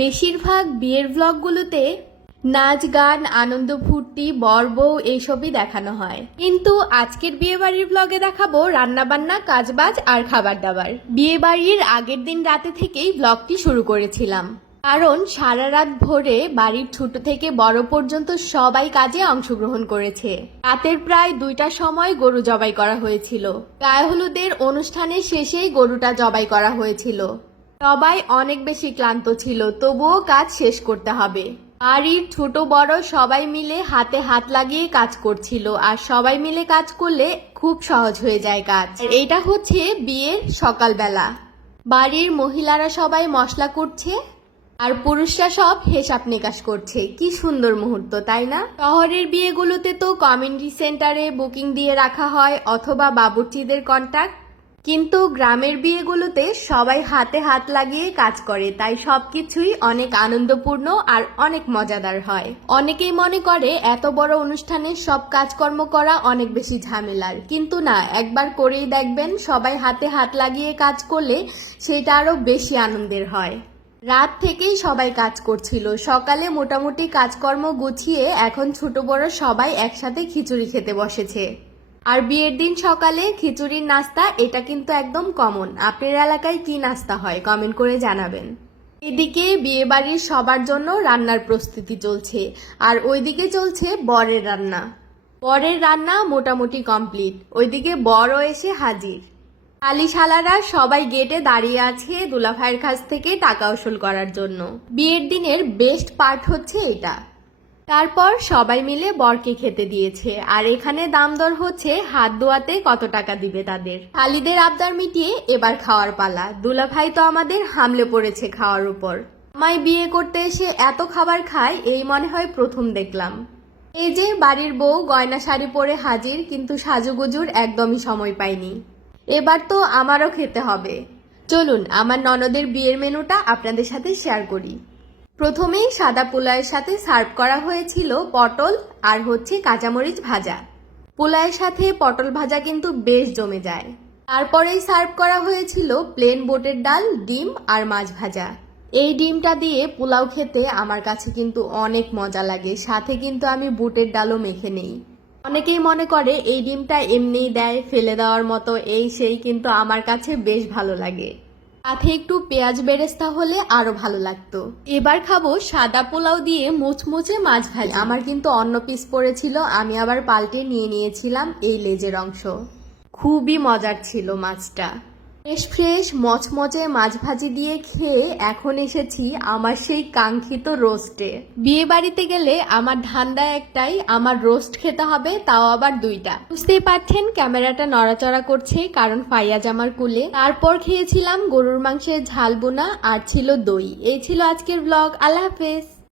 বেশিরভাগ বিয়ের ব্লগগুলোতে নাচ গান আনন্দ ফুর্তি বর বউ এইসবই দেখানো হয়, কিন্তু আজকের বিয়ে বাড়ির ব্লগে দেখাবো রান্নাবান্না কাজবাজ আর খাবার দাবার। বিয়ে বাড়ির আগের দিন রাতে থেকেই ব্লগটি শুরু করেছিলাম, কারণ সারা রাত ভোরে বাড়ির ছোট থেকে বড় পর্যন্ত সবাই কাজে অংশগ্রহণ করেছে। রাতের প্রায় 2টার সময় গরু জবাই করা হয়েছিল। গায়ে হলুদের অনুষ্ঠানের শেষেই গরুটা জবাই করা হয়েছিল। সবাই অনেক বেশি ক্লান্ত ছিল, তবুও কাজ শেষ করতে হবে। বাড়ির ছোট বড় সবাই মিলে হাতে হাত লাগিয়ে কাজ করছিল, আর সবাই মিলে কাজ করলে খুব সহজ হয়ে যায় কাজ। এইটা হচ্ছে বিয়ের সকালবেলা। বাড়ির মহিলারা সবাই মশলা করছে আর পুরুষরা সব হিসাব নিকাশ করছে। কি সুন্দর মুহূর্ত, তাই না? শহরের বিয়েগুলোতে তো কমিউনিটি সেন্টারে বুকিং দিয়ে রাখা হয় অথবা বাবুর্চিদের কন্ট্যাক্ট, কিন্তু গ্রামের বিয়েগুলোতে সবাই হাতে হাত লাগিয়ে কাজ করে, তাই সবকিছুই অনেক আনন্দপূর্ণ আর অনেক মজাদার হয়। অনেকেই মনে করে এত বড় অনুষ্ঠানে সব কাজকর্ম করা অনেক বেশি ঝামেলার, কিন্তু না, একবার করেই দেখবেন সবাই হাতে হাত লাগিয়ে কাজ করলে সেটা আরো বেশি আনন্দের হয়। রাত থেকেই সবাই কাজ করছিল। সকালে মোটামুটি কাজকর্ম গুছিয়ে এখন ছোট বড় সবাই একসাথে খিচুড়ি খেতে বসেছে। আর বিয়ের দিন সকালে খিচুড়ির নাস্তা এটা কিন্তু একদম কমন। আপনার এলাকায় কি নাস্তা হয় কমেন্ট করে জানাবেন। এদিকে বিয়ে বাড়ির সবার জন্য রান্নার প্রস্তুতি চলছে, আর ওইদিকে চলছে বরের রান্না। বরের রান্না মোটামুটি কমপ্লিট, ওইদিকে বরও এসে হাজির। শালিশালারা সবাই গেটে দাঁড়িয়ে আছে দুলাভাইয়ের কাছ থেকে টাকা উসুল করার জন্য। বিয়ের দিনের বেস্ট পার্ট হচ্ছে এটা। তারপর সবাই মিলে বরকে খেতে দিয়েছে, আর এখানে দাম দর হচ্ছে হাত ধোয়াতে কত টাকা দিবে তাদের। শালিদের আবদার মিটিয়ে এবার খাওয়ার পালা। দুলাভাই তো আমাদের হামলে পড়েছে খাওয়ার উপর। আমায় বিয়ে করতে এসে এত খাবার খায় এই মনে হয় প্রথম দেখলাম। এই যে বাড়ির বউ গয়না শাড়ি পরে হাজির, কিন্তু সাজুগুজুর একদমই সময় পাইনি। এবার তো আমারও খেতে হবে। চলুন আমার ননদের বিয়ের মেনুটা আপনাদের সাথে শেয়ার করি। প্রথমেই সাদা পোলাওয়ের সাথে সার্ভ করা হয়েছিল পটল আর হচ্ছে কাঁচামরিচ ভাজা। পোলাওয়ের সাথে পটল ভাজা কিন্তু বেশ জমে যায়। তারপরেই সার্ভ করা হয়েছিল প্লেন বুটের ডাল, ডিম আর মাছ ভাজা। এই ডিমটা দিয়ে পোলাও খেতে আমার কাছে কিন্তু অনেক মজা লাগে, সাথে কিন্তু আমি বুটের ডালও মেখে নেই। অনেকেই মনে করে এই ডিমটা এমনিই দেয় ফেলে দেওয়ার মতো এই সেই, কিন্তু আমার কাছে বেশ ভালো লাগে। সাথে একটু পেঁয়াজ বেরেস্তা হলে আরো ভালো লাগতো। এবার খাবো সাদা পোলাও দিয়ে মুচমুচে মাছ ভাজি। আমার কিন্তু অন্য পিস পড়েছিল, আমি আবার পাল্টে নিয়ে নিয়েছিলাম এই লেজের অংশ। খুবই মজার ছিল মাছটা। ফ্রেশ ফ্রেশ মচমচে মাছ ভাজি দিয়ে খেয়ে এখন এসেছি আমার সেই কাঙ্ক্ষিত রোস্টে। বিয়ে বাড়িতে গেলে আমার ধান্দা একটাই, আমার রোস্ট খেতে হবে, তাও আবার 2টা। বুঝতেই পারছেন ক্যামেরাটা নড়াচড়া করছে, কারণ ফাইয়াজ আমার কুলে। তারপর খেয়েছিলাম গরুর মাংসের ঝাল বোনা আর ছিল দই। এই ছিল আজকের ব্লগ। আল্লাহ হাফেজ।